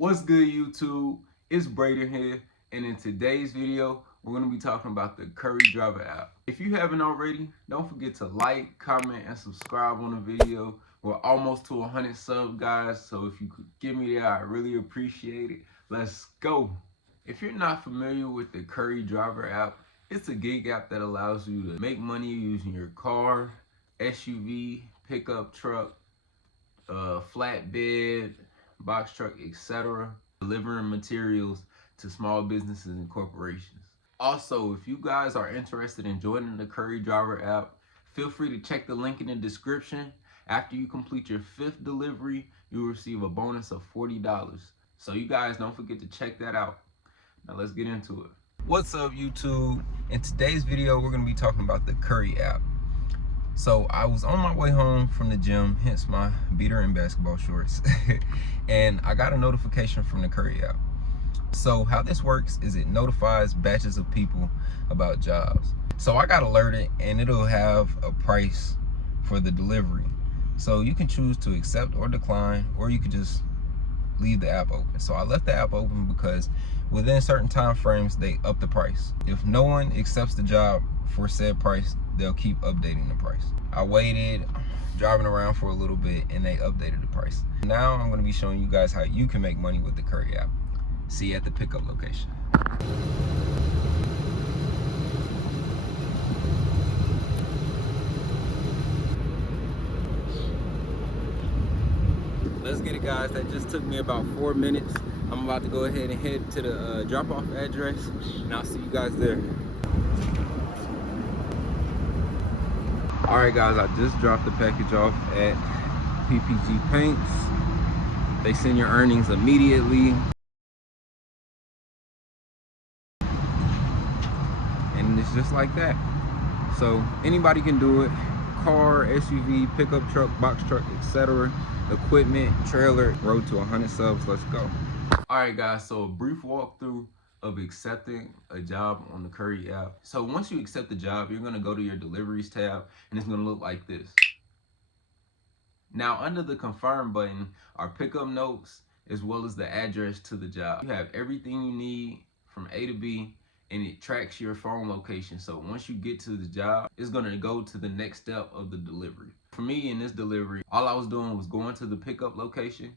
What's good, YouTube? It's Brayden here, and in today's video, we're going to be talking about the Curri driver app. If you haven't already, don't forget to like, comment, and subscribe on the video. We're almost to 100 subs, guys, so if you could give me that, I really appreciate it. Let's go. If you're not familiar with the Curri driver app, it's a gig app that allows you to make money using your car, SUV, pickup truck, flatbed, box truck, etc., delivering materials to small businesses and corporations. Also, if you guys are interested in joining the Curri driver app, feel free to check the link in the description. After you complete your 5th delivery, you'll receive a bonus of $40. So you guys don't forget to check that out. Now let's get into it. What's up, YouTube? In today's video, we're going to be talking about the Curri app. So I was on my way home from the gym, hence my beater and basketball shorts, and I got a notification from the Curri app. So how this works is it notifies batches of people about jobs. So I got alerted, and it'll have a price for the delivery. So you can choose to accept or decline, or you could just leave the app open. So I left the app open because within certain time frames, they up the price. If no one accepts the job for said price, they'll keep updating the price. I waited, driving around for a little bit, and they updated the price. Now I'm gonna be showing you guys how you can make money with the Curri app. See you at the pickup location. Let's get it, guys. That just took me about 4 minutes. I'm about to go ahead and head to the drop-off address, and I'll see you guys there. All right, guys, I just dropped the package off at PPG Paints. They send your earnings immediately. And it's just like that. So anybody can do it. Car, SUV, pickup truck, box truck, etc. Equipment, trailer, road to 100 subs. Let's go. All right, guys, so a brief walkthrough of accepting a job on the Curri app. So once you accept the job, you're gonna go to your deliveries tab, and it's gonna look like this. Now under the confirm button are pickup notes as well as the address to the job. You have everything you need from A to B, and it tracks your phone location. So once you get to the job, it's gonna go to the next step of the delivery. For me in this delivery, all I was doing was going to the pickup location,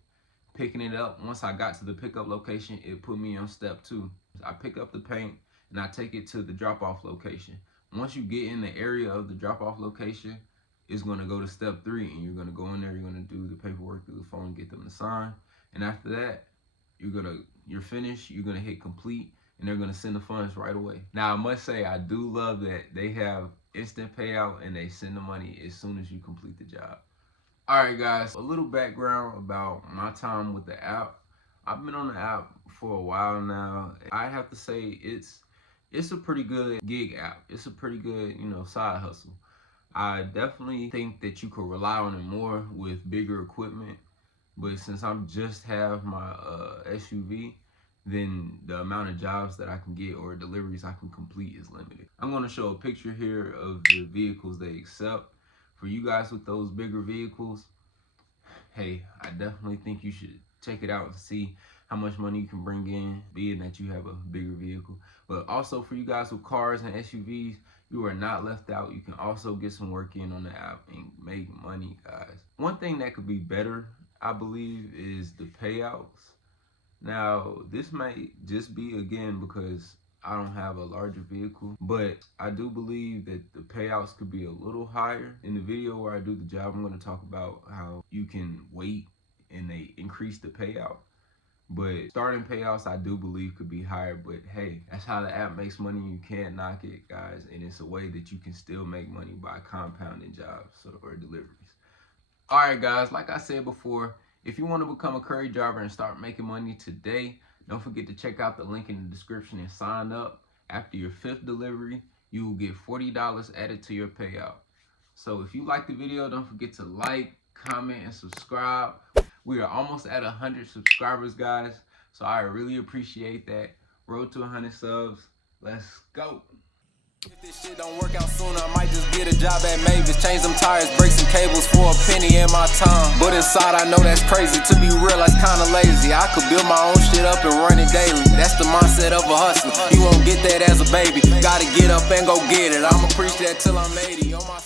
picking it up. Once I got to the pickup location, it put me on step 2. I pick up the paint and I take it to the drop-off location. Once you get in the area of the drop-off location, it's gonna go to step 3, and you're gonna go in there, you're gonna do the paperwork through the phone, get them to sign. And after that, you're finished, you're gonna hit complete, and they're gonna send the funds right away. Now I must say, I do love that they have instant payout and they send the money as soon as you complete the job. All right, guys, a little background about my time with the app. I've been on the app for a while now. I have to say it's a pretty good gig app. It's a pretty good, side hustle. I definitely think that you could rely on it more with bigger equipment, but since I'm just have my SUV, then the amount of jobs that I can get or deliveries I can complete is limited. I'm gonna show a picture here of the vehicles they accept. For you guys with those bigger vehicles, hey, I definitely think you should check it out and see how much money you can bring in, being that you have a bigger vehicle. But also for you guys with cars and SUVs, you are not left out. You can also get some work in on the app and make money, guys. One thing that could be better, I believe, is the payouts. Now, this might just be, again, because I don't have a larger vehicle, but I do believe that the payouts could be a little higher. In the video where I do the job, I'm going to talk about how you can wait and they increase the payout. But starting payouts, I do believe, could be higher. But hey, that's how the app makes money. You can't knock it, guys. And it's a way that you can still make money by compounding jobs or deliveries. All right, guys, like I said before, if you want to become a Curri driver and start making money today, don't forget to check out the link in the description and sign up. After your 5th delivery, you will get $40 added to your payout. So if you like the video, don't forget to like, comment, and subscribe. We are almost at 100 subscribers, guys. So I really appreciate that. Road to 100 subs. Let's go. If this shit don't work out soon, I might just get a job at Mavis. Change them tires, break some cables for a penny in my time. But inside I know that's crazy. To be real, that's kinda lazy. I could build my own shit up and run it daily. That's the mindset of a hustler. You won't get that as a baby. Gotta get up and go get it. I'ma preach that till I'm 80 on my